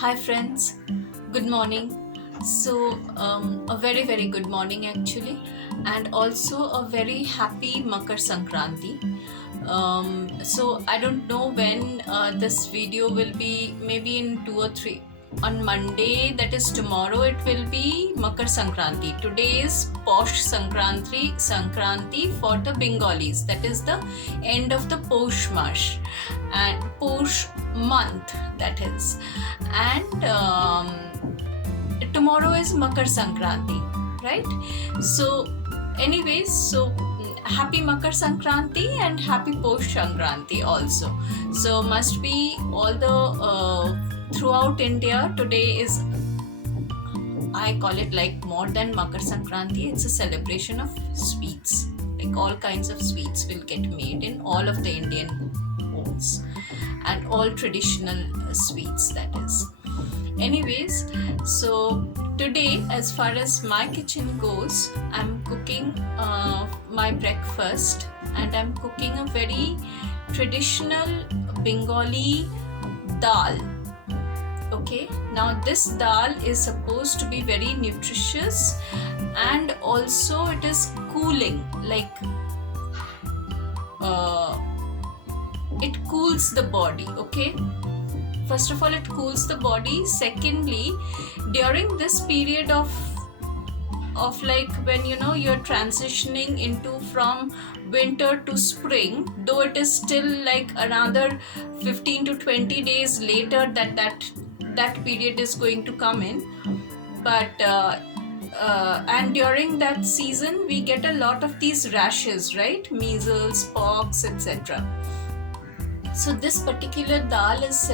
Hi friends, good morning. A very good morning actually, and also a very happy Makar Sankranti. I don't know when this video will be, maybe in 2 or 3. On Monday, that is tomorrow, it will be Makar Sankranti. Today is Posh Sankranti for the Bengalis. That is the end of the Posh Mash and Posh month. That is, and tomorrow is Makar Sankranti, right? Happy Makar Sankranti and happy Posh Sankranti also. So must be all the throughout India today is, I call it like more than Makar Sankranti, it's a celebration of sweets. Like all kinds of sweets will get made in all of the Indian homes and all traditional sweets, that is. Anyways, so today, as far as my kitchen goes, I'm cooking my breakfast, and I'm cooking a very traditional Bengali dal. Okay, now this dal is supposed to be very nutritious, and also it is cooling, like it cools the body. Okay, first of all, it cools the body. Secondly, during this period of like when you're transitioning into from winter to spring, though it is still like another 15 to 20 days later that period is going to come in, but and during that season we get a lot of these rashes, right? Measles, pox, etc. So this particular dal is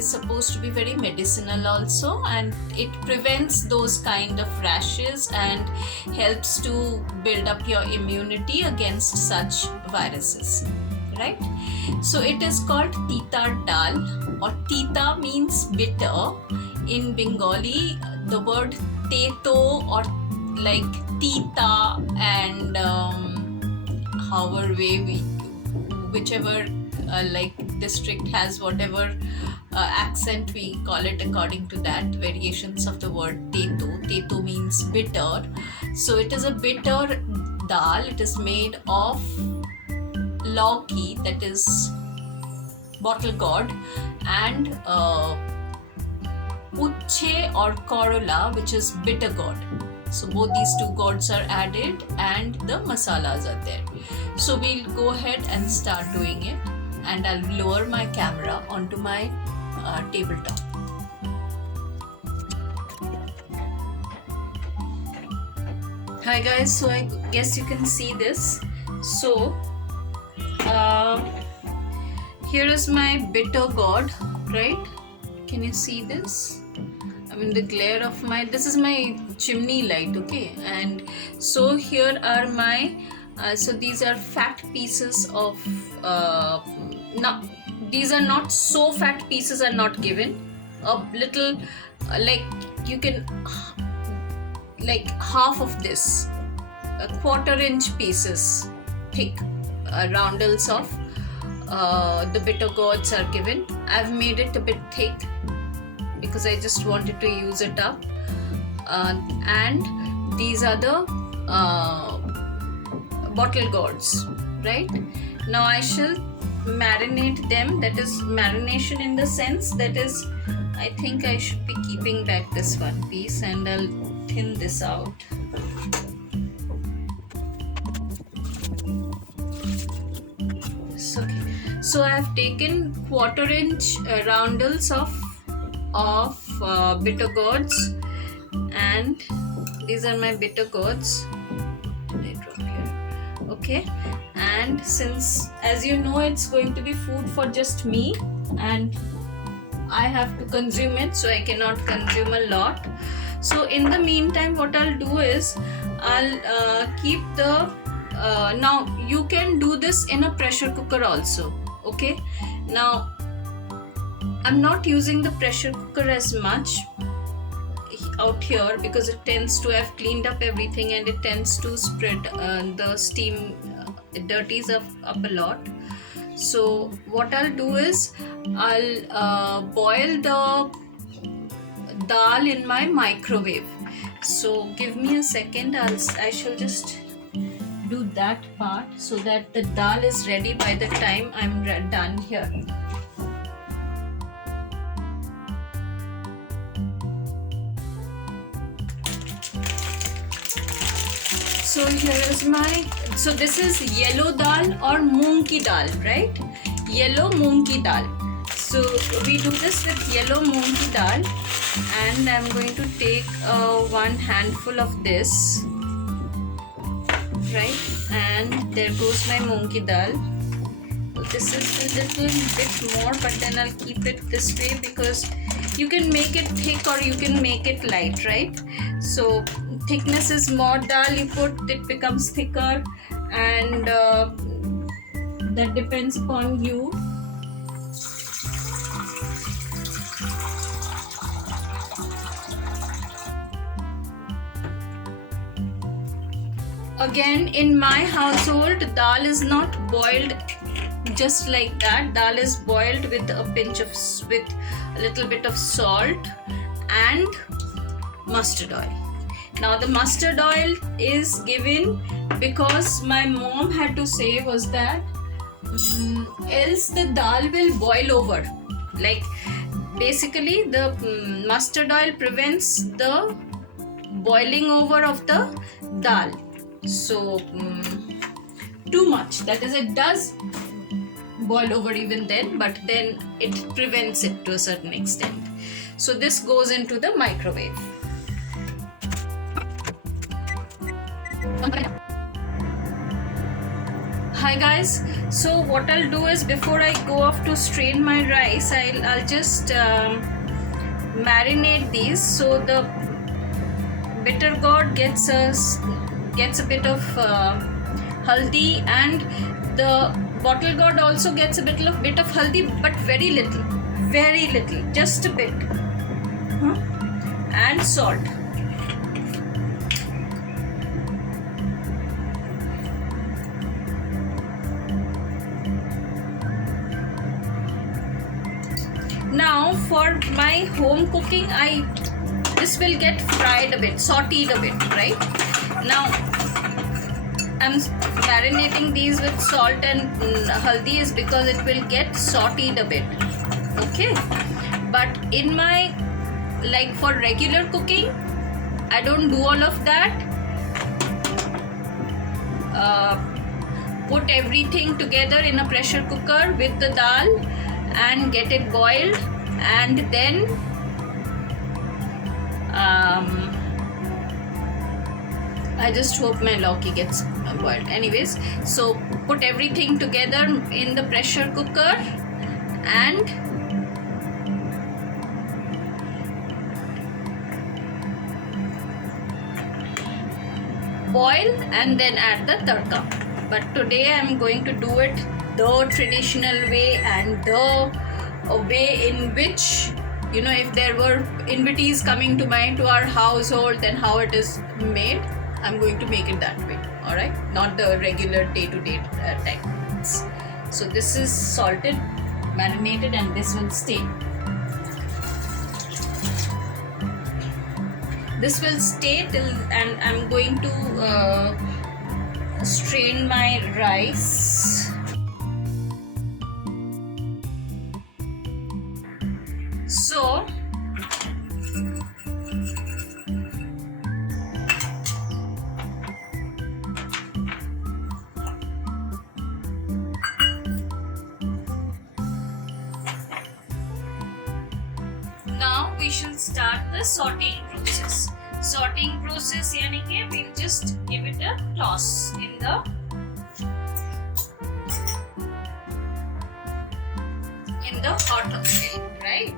supposed to be very medicinal also, and it prevents those kind of rashes and helps to build up your immunity against such viruses, right? So it is called Teeta-r dal, or Teeta means bitter. In Bengali, the word teto or like Teeta, and however way whichever like district has whatever accent, we call it according to that, variations of the word teto. Teto means bitter. So it is a bitter dal. It is made of Lauki, that is bottle gourd, and uche or Karela, which is bitter gourd. So both these two gourds are added and the masalas are there. So we'll go ahead and start doing it, and I'll lower my camera onto my tabletop. Hi guys, so I guess you can see this. So here is my bitter gourd, right? Can you see this? I mean, the glare of this is my chimney light, okay? And so here are my so these are fat pieces of these are not so fat pieces are not given. A little like you can like half of this, a 1/4 inch pieces thick roundels of the bitter gourds are given. I've made it a bit thick because I just wanted to use it up, and these are the bottle gourds, right? Now I shall marinate them. That is marination in the sense that is, I think I should be keeping back this one piece, and I'll thin this out. So I have taken 1/4 inch roundels of bitter gourds, and these are my bitter gourds. They drop here. Okay, and since, as you know, it's going to be food for just me, and I have to consume it, so I cannot consume a lot. So in the meantime, what I'll do is I'll keep the now you can do this in a pressure cooker also. Okay, now I'm not using the pressure cooker as much out here because it tends to have cleaned up everything, and it tends to spread the steam, it dirties up a lot. So what I'll do is I'll boil the dal in my microwave. So give me a second, I shall just do that part so that the dal is ready by the time I'm done here. So here is so this is yellow dal or Mung ki dal, right? Yellow Mung ki dal. So we do this with yellow Mung ki dal, and I'm going to take one handful of this, right? And there goes my Mung ki dal. This is a little bit more, but then I'll keep it this way because you can make it thick or you can make it light, right? So thickness is more dal you put, it becomes thicker, and that depends upon you. Again, in my household, dal is not boiled just like that. Dal is boiled with a little bit of salt and mustard oil. Now the mustard oil is given because my mom had to say was that else the dal will boil over. Like basically the mustard oil prevents the boiling over of the dal. So too much, that is, it does boil over even then, but then it prevents it to a certain extent. So this goes into the microwave. Hi guys, so what I'll do is before I go off to strain my rice, I'll just marinate these so the bitter gourd gets a bit of haldi, and the bottle gourd also gets a bit of haldi, but very little, just a bit, and salt. Now for my home cooking, this will get fried a bit, sauteed a bit, right? Now I'm marinating these with salt and haldi is because it will get sauteed a bit, okay? But in my, like for regular cooking, I don't do all of that. Put everything together in a pressure cooker with the dal and get it boiled, and then I just hope my Lauki gets boiled. Anyways, so put everything together in the pressure cooker and boil, and then add the tadka. But today I am going to do it the traditional way, and the way in which, you know, if there were invitees coming to our household, then how it is made, I'm going to make it that way. Alright, not the regular day-to-day techniques. So this is salted, marinated, and this will stay. This will stay till, and I'm going to strain my rice. So now we shall start the sauteing process. Sauteing process yani ke we'll just give it a toss in the hot oil, right?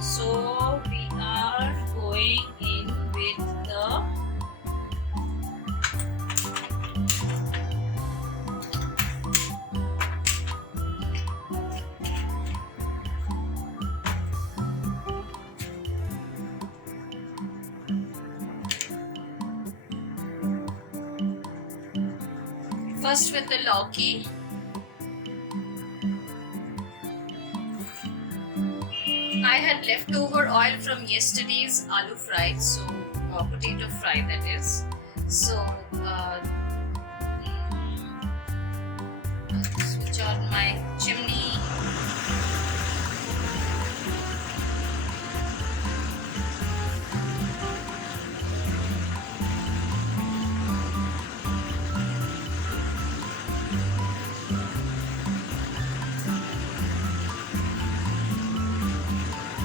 So we are going in with the first with the Lauki. I had leftover oil from yesterday's aloo fry, so potato fry that is. So switch on my chimney.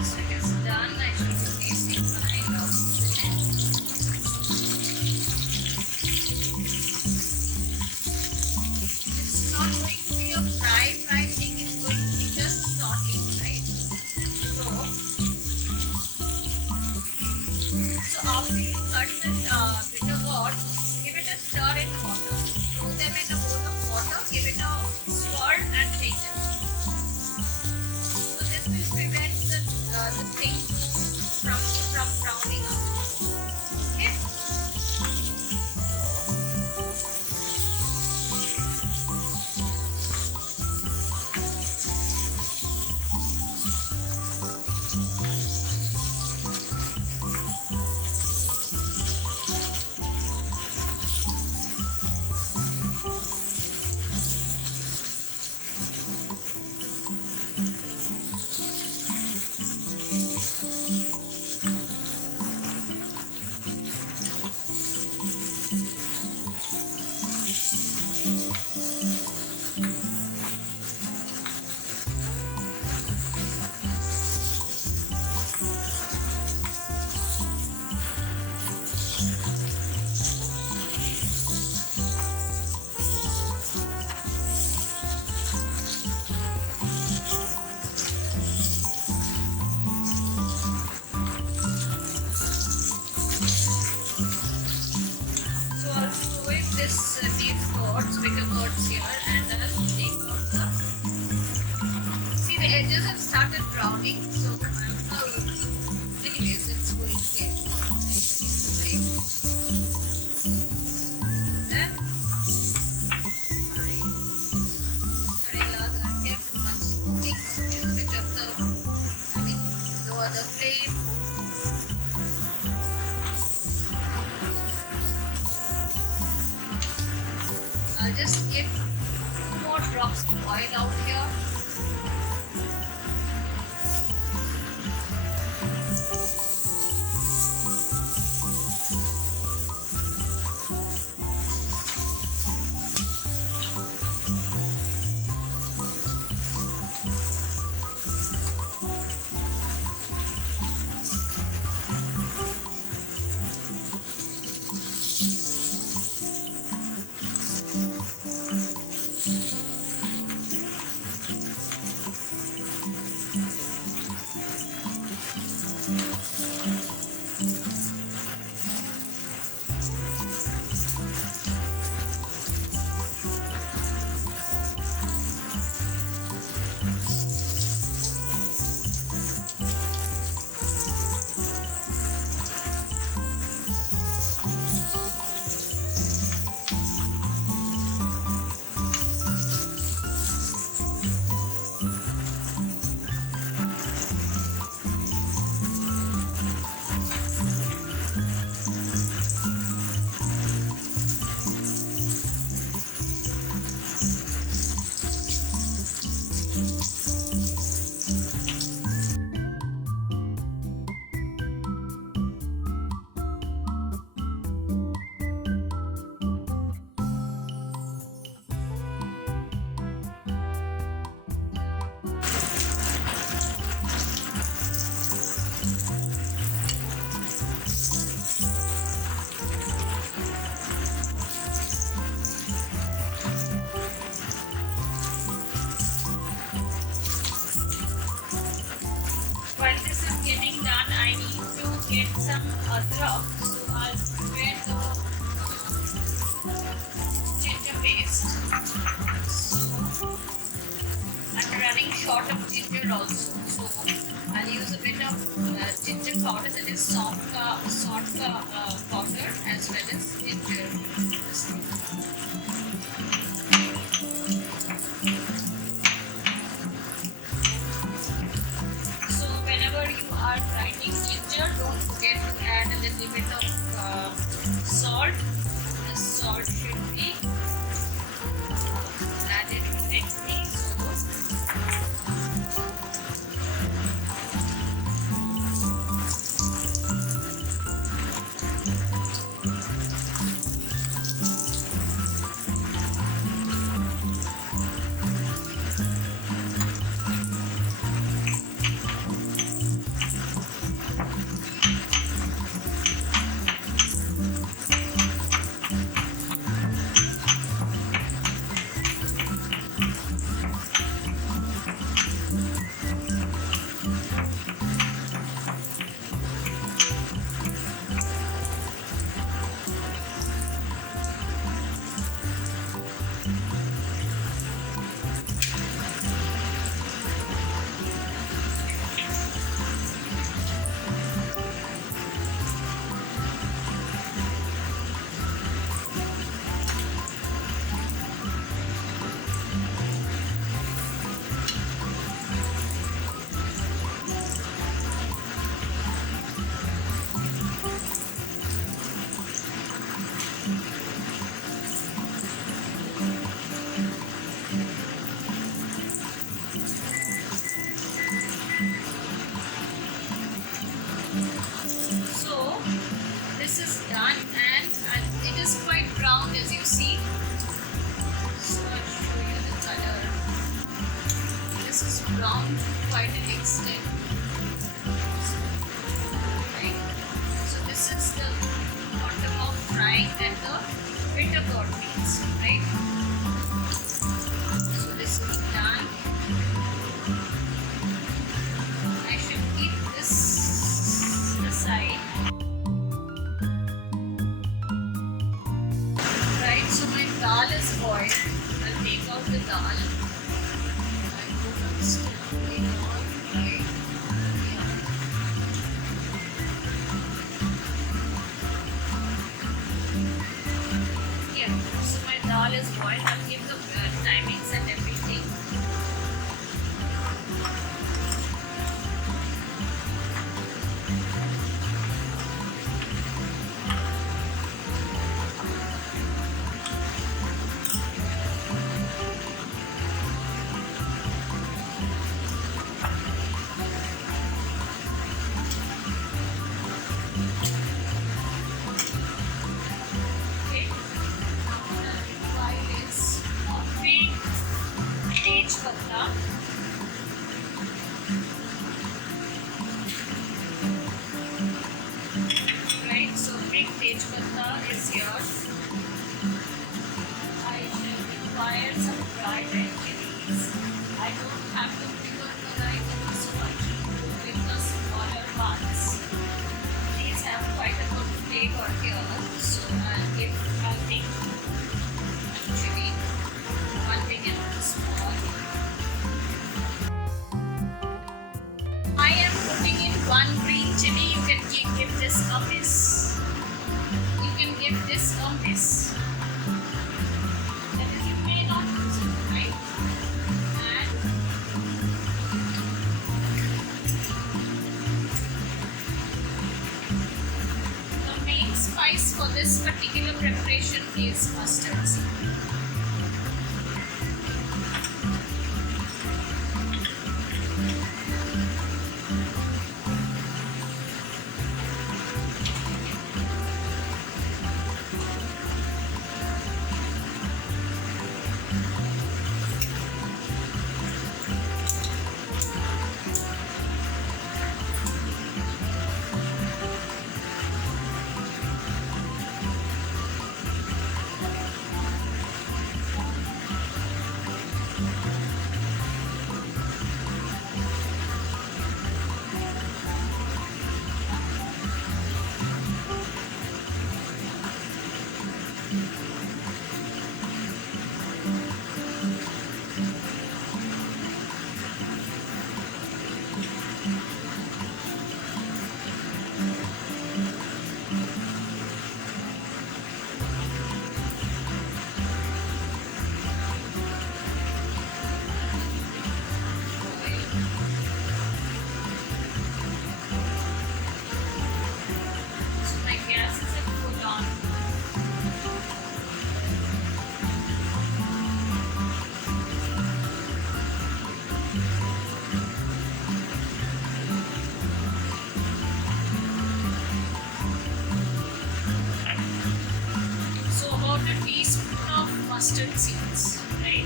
So it is done. I should be placing my Lauki in it. It's not going to be a fry thing, it's going to be just sauteing, right? So after you cut the bitter gourd, give it a stir in water. Throw them in a bowl of water, give it a swirl and take them. So this will prevent the thing from browning up. Okay? So I'll throw in this bitter gourds here, and I'll take out the. See, the edges have started browning, so anyways, it's going to get right. Then my Karelas are kept on smoking, so a bit of lower the flame. I'll just get 2 more drops of oil out here. adrak, so I'll prepare the ginger paste. So I'm running short of ginger also, so I'll use a bit of ginger powder, that is soft powder, as well as ginger. So whenever whenever you are grinding ginger, don't forget to add a little bit of salt. The salt should be added correctly. Brown to quite an extent. Right. So this is the bottom of frying and the bitter gourd beans, right? So this is done. I should keep this aside. Right. So my dal is boiled. I'll take out the dal. So my dal is boiled. I'll give the timings and everything. Right, so big Tej-patta is here. I should require some dried red chilies. I don't have the bigger variety, so I should go with the smaller ones. These have quite a good flavor here, so I'll take chili, one big and one small. I am putting in one green chili. You can give this a miss. You can give this a miss. That is, you may not use it, right? And the main spice for this particular preparation is mustard seed. a teaspoon of mustard seeds, right?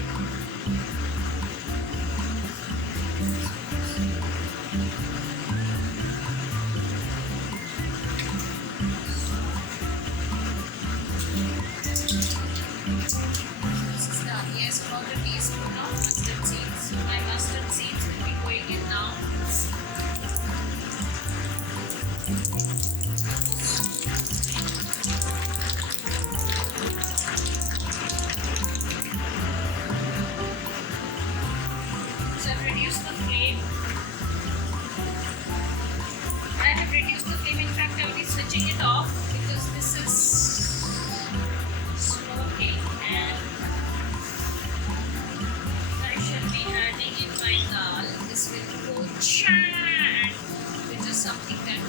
This is done. Yes, about a teaspoon of mustard seeds. So my mustard seeds will be going in now. So I've reduced the flame. I have reduced the flame. In fact, I will be switching it off because this is smoking, and I shall be adding in my dal. This will go chan, which is something that you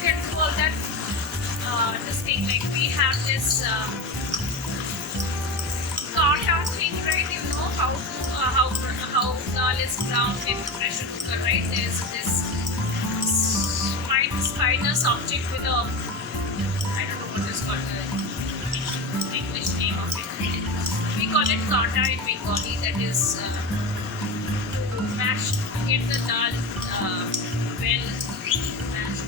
can do all that. This thing, like we have this kata thing, right? You know how dal is browned in pressure cooker, right? There's this spinous object with a, I don't know what it's called, the English name of it. We call it kata in Bengali. That is to mash, get the dal well mashed.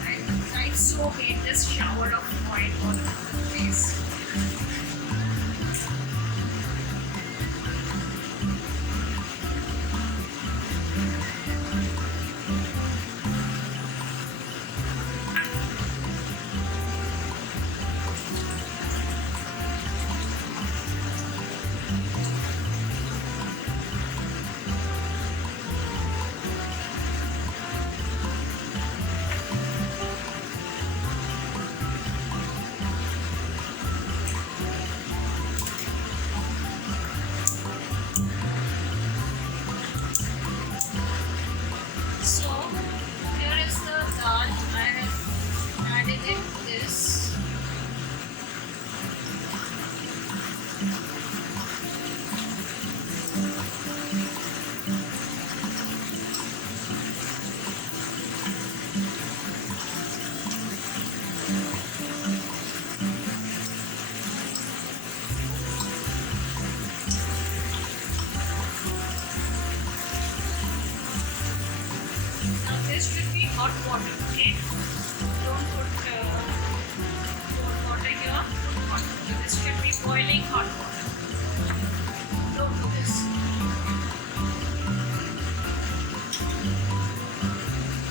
I so hate this shower of oil all over the place. So here is the dal. I have added in this. Now this should be hot water, okay? Don't put cold water here, put hot water. This should be boiling hot water. Don't do this.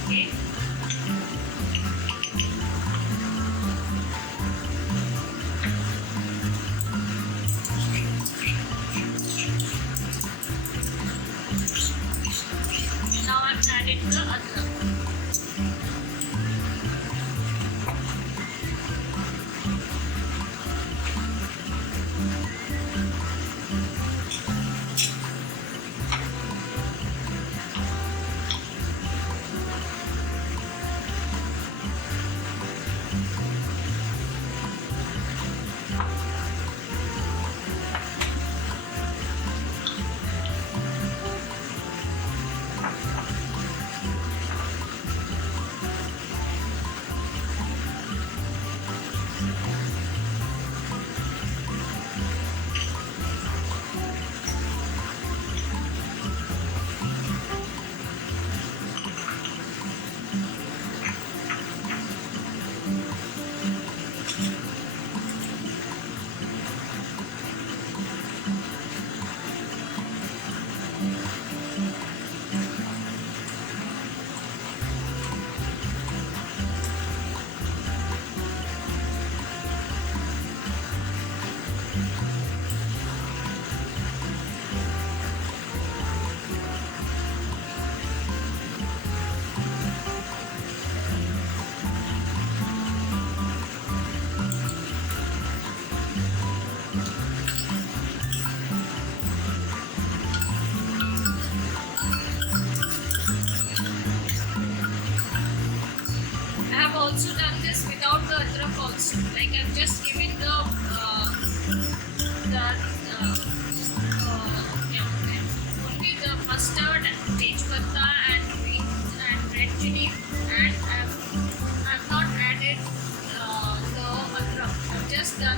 Okay? Now I'm adding the adrak. also done this without the adrak also. Like I've just given only the mustard and tejpata and green and red chili, and I've not added the adrak. I've just done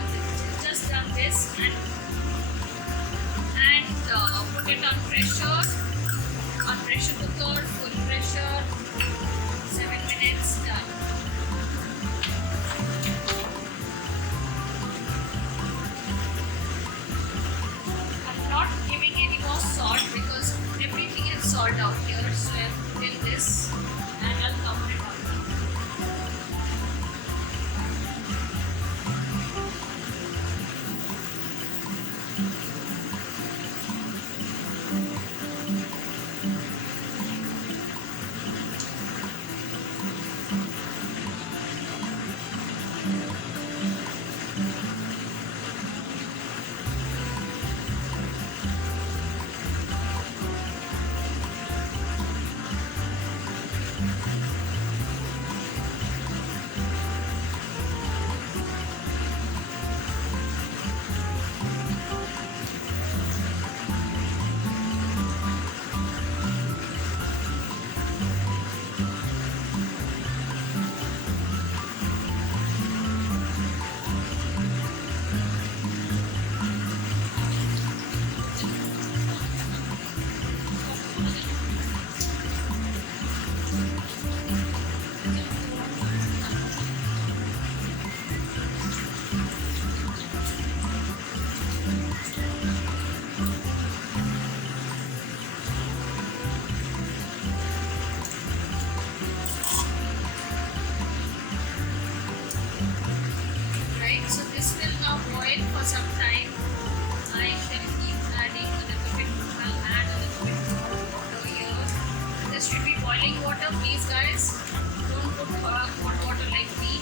this and put it on pressure cooker, full pressure, 7 minutes, done. I'm not giving any more salt because everything is salt out here, so I've put in this and I'll cover it up. For some time, I shall keep adding a little bit. I'll add a little bit more water here. This should be boiling water, please, guys. Don't put hot water like me.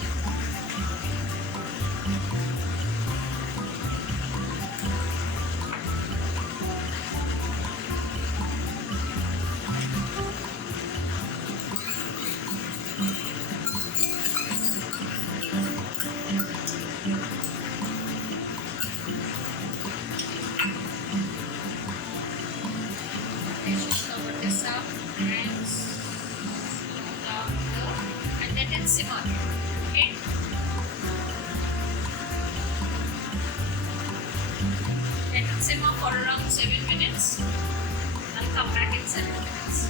And let it simmer. Okay. Let it simmer for around 7 minutes. I'll come back in 7 minutes.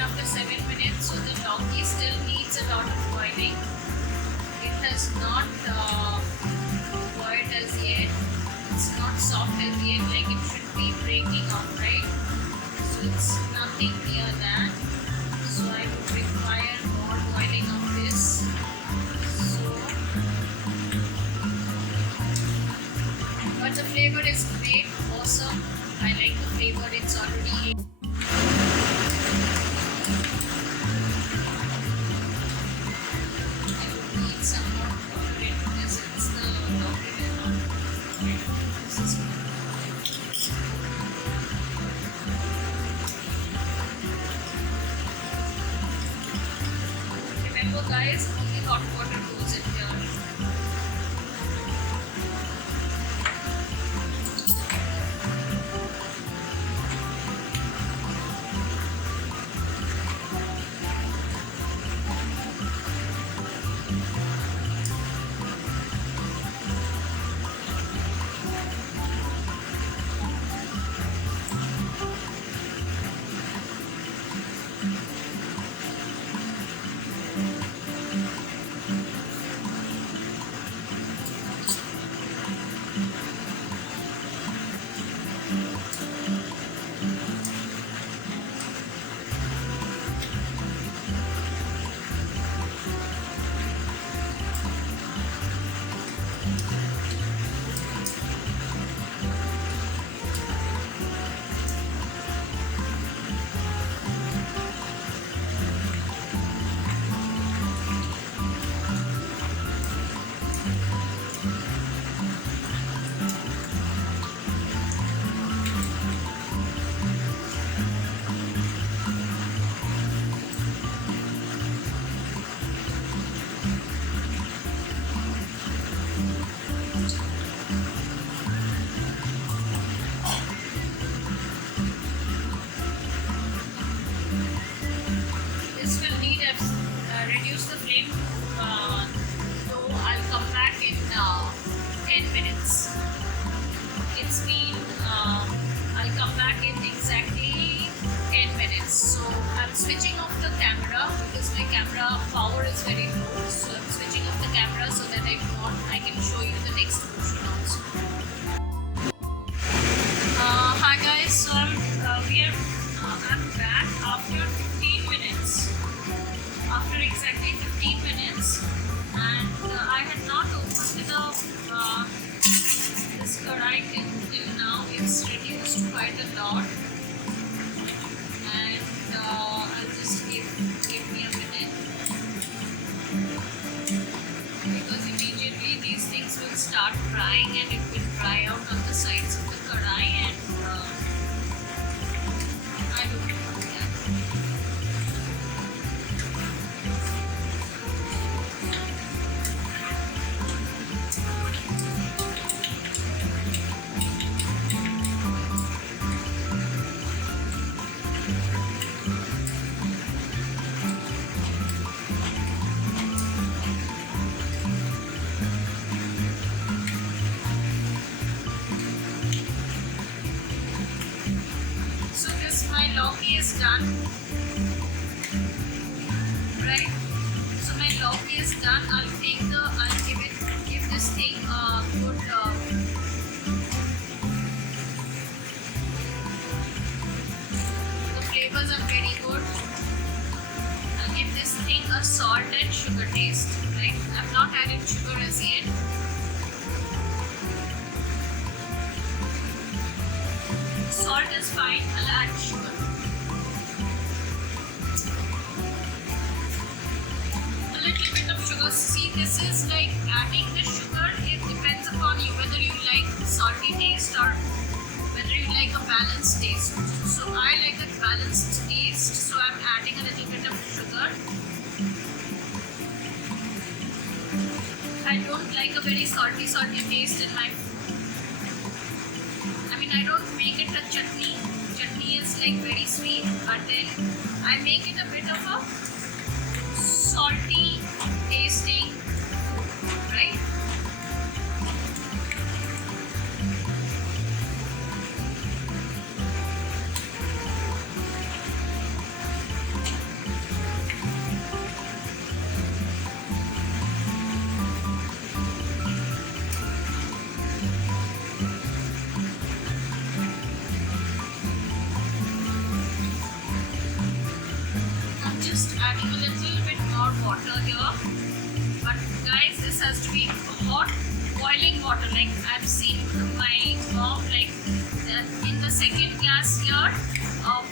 After 7 minutes, so the Lauki still needs a lot of boiling. It has not boiled as yet. It's not soft as yet, like it should be breaking off, right? So it's nothing near that. So I would require more boiling of this. So, but the flavor is great, awesome. I like the flavor. It's already guys, only hot water goes in here. Reduce the flame so I'll come back in 10 minutes. It's been I'll come back in exactly 10 minutes. So I'm switching off the camera because my camera power is very low, so I'm switching off the camera so that I can show you the next portion also. Hi guys, so I'm back after 15 minutes. After exactly 15 minutes, and I had not opened this karai till now. It's reduced quite a lot, and I'll just give me a minute, because immediately these things will start drying and it will dry out on the sides of the karai, and I don't want that. Lauki is done, right? So my lauki is done. I'll give this thing a good the flavors are very good. I'll give this thing a salt and sugar taste, right? I've not added sugar as yet. Salt is fine, I'll add sugar. A little bit of sugar. See, this is like adding the sugar. It depends upon you whether you like salty taste or whether you like a balanced taste. So I like a balanced taste, so I'm adding a little bit of sugar. I don't like a very salty taste in my food. I don't make it a chutney. Chutney is like very sweet, but then I make it a bit of a salty tasting, right? Adding a little bit more water here, but guys, this has to be hot boiling water. Like I've seen my mom, like in the second glass here, a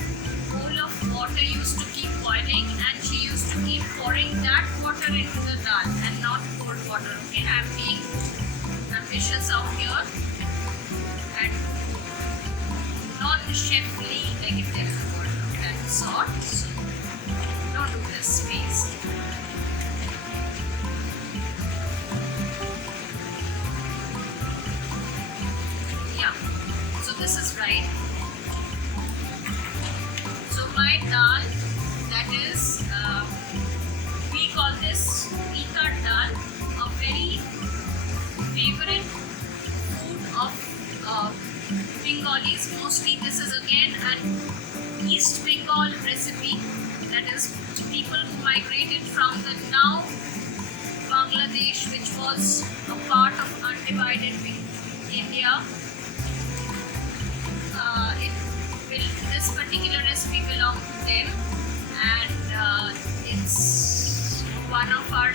bowl of water used to keep boiling, and she used to keep pouring that water into the dal and not cold water. Okay, I'm being ambitious out here and not chefly, like if there's a word of that sort. So don't do this, please. fried dal, that is, we call this Teeta-r dal, a very favorite food of Bengalis. Mostly this is again an East Bengal recipe, that is people who migrated from the now Bangladesh, which was a part of undivided India. This particular recipe belongs to them, and it's one of our